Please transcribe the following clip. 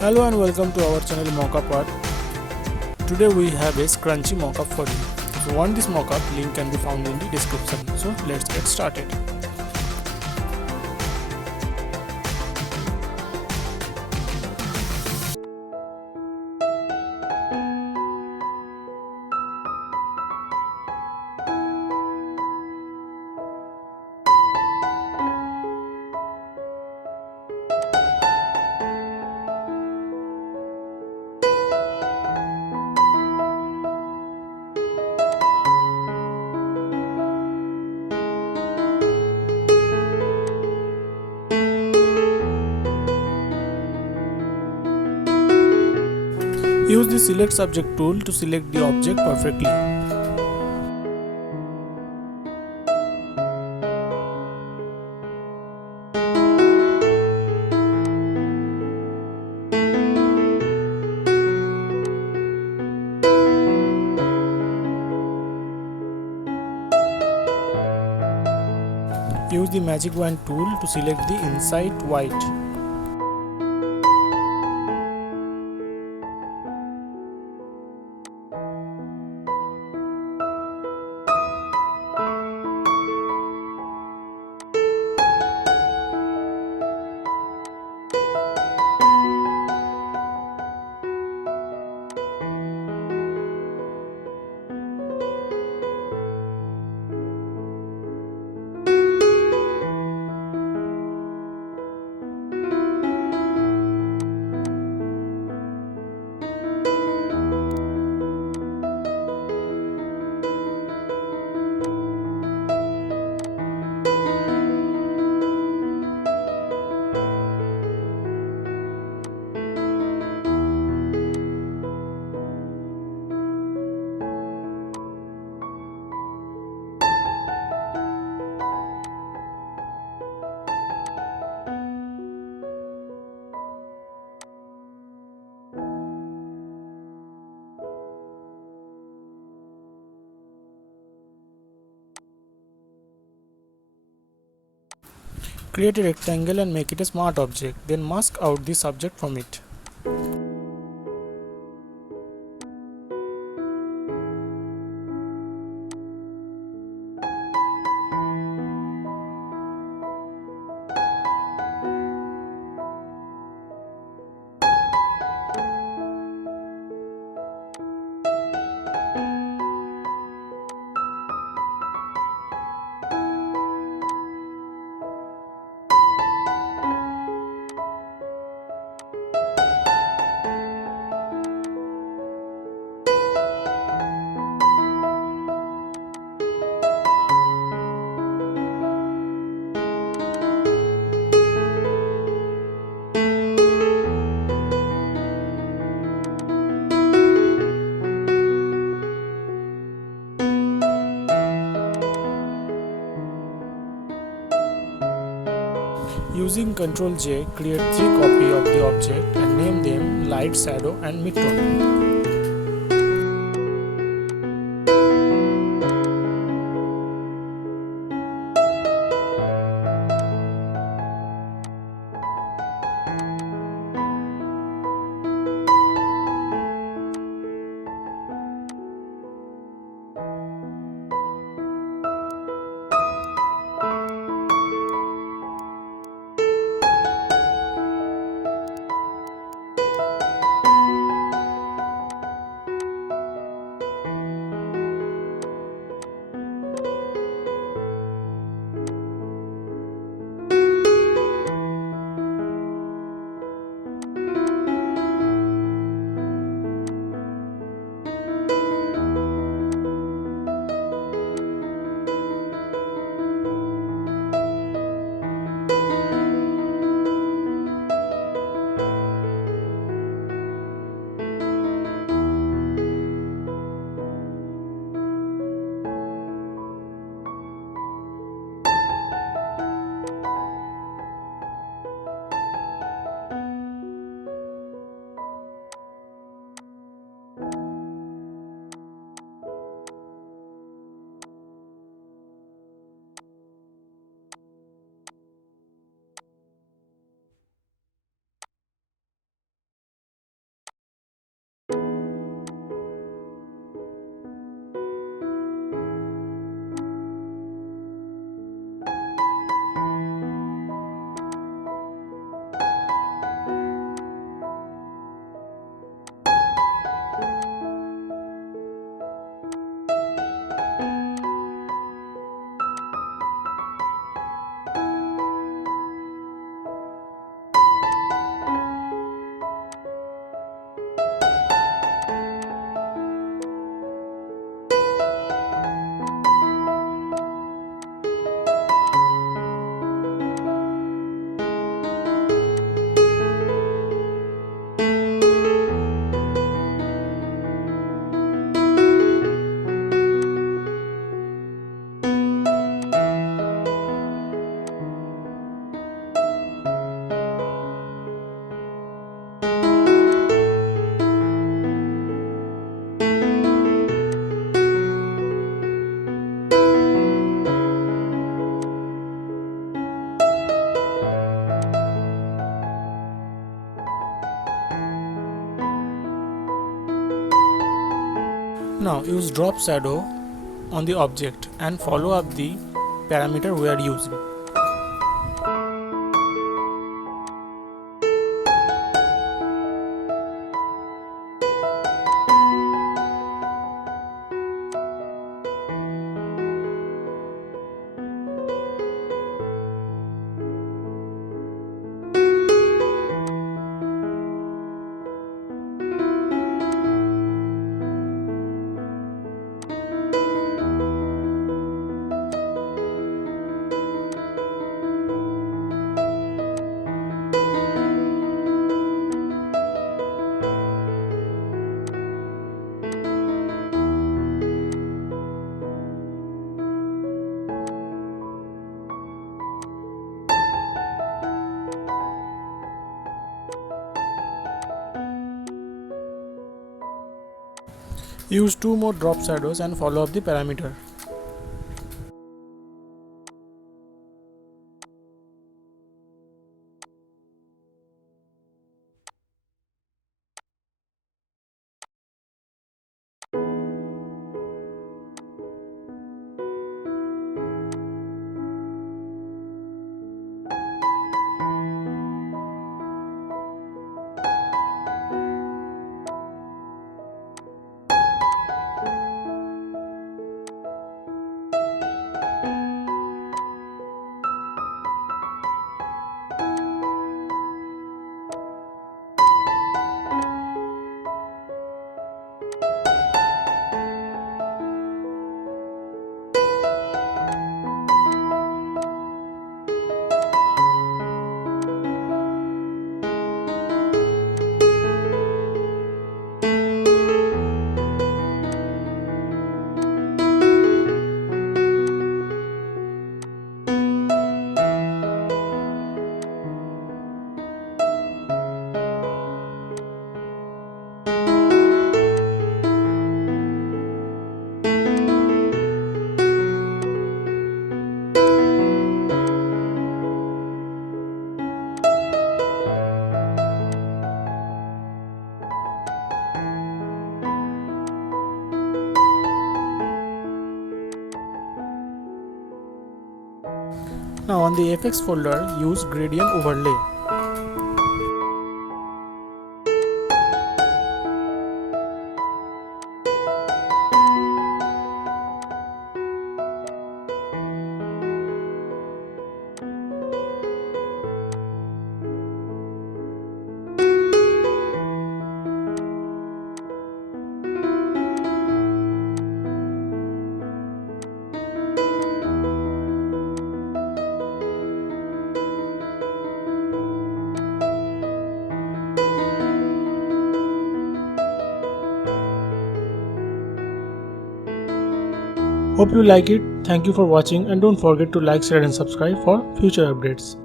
Hello and welcome to our channel Mockup Art. Today we have a scrunchy mockup for you. If you want this mockup, link can be found in the description. So let's get started. Use the select subject tool to select the object perfectly. Use the magic wand tool to select the inside white. Create a rectangle and make it a smart object, then mask out the subject from it. Using Ctrl J, create 3 copies of the object and name them light, shadow and midtone. Now use drop shadow on the object and follow up the parameter we are using. Use 2 more drop shadows and follow up the parameter. Now on the FX folder, use gradient overlay. Hope you like it. Thank you for watching and don't forget to like, share and subscribe for future updates.